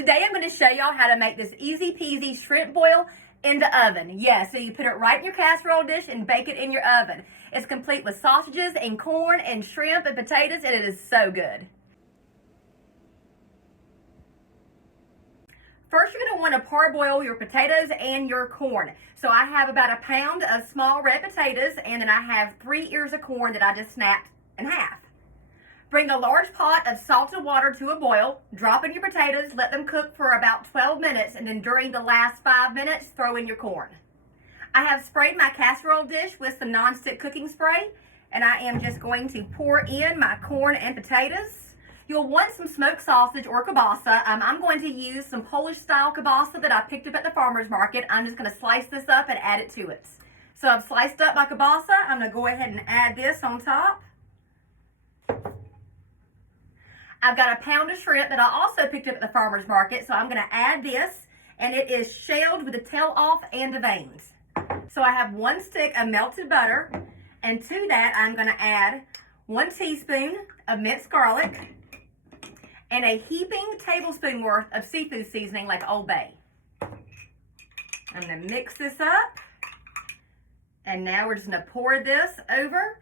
Today I'm going to show y'all how to make this easy peasy shrimp boil in the oven. So you put it right in your casserole dish and bake it in your oven. It's complete with sausages and corn and shrimp and potatoes, and it is so good. First, you're going to want to parboil your potatoes and your corn. So I have about a pound of small red potatoes, and then I have 3 ears of corn that I just snapped in half. Bring a large pot of salted water to a boil, drop in your potatoes, let them cook for about 12 minutes, and then during the last 5 minutes, throw in your corn. I have sprayed my casserole dish with some nonstick cooking spray, and I am just going to pour in my corn and potatoes. You'll want some smoked sausage or kielbasa. I'm going to use some Polish style kielbasa that I picked up at the farmer's market. I'm just going to slice this up and add it to it. So I've sliced up my kielbasa. I'm going to go ahead and add this on top. I've got a pound of shrimp that I also picked up at the farmer's market, so I'm going to add this, and it is shelled with the tail off and the veins. So I have 1 stick of melted butter, and to that I'm going to add 1 teaspoon of minced garlic and a heaping tablespoon worth of seafood seasoning like Old Bay. I'm going to mix this up, and now we're just going to pour this over.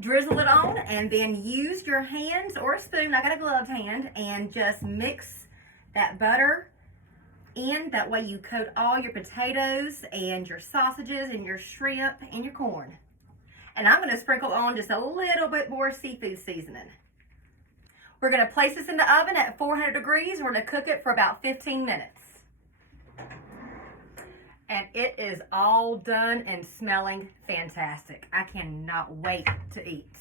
Drizzle it on, and then use your hands or a spoon, I got a gloved hand, and just mix that butter in. That way you coat all your potatoes and your sausages and your shrimp and your corn. And I'm going to sprinkle on just a little bit more seafood seasoning. We're going to place this in the oven at 400 degrees. We're going to cook it for about 15 minutes. And it is all done and smelling fantastic. I cannot wait to eat.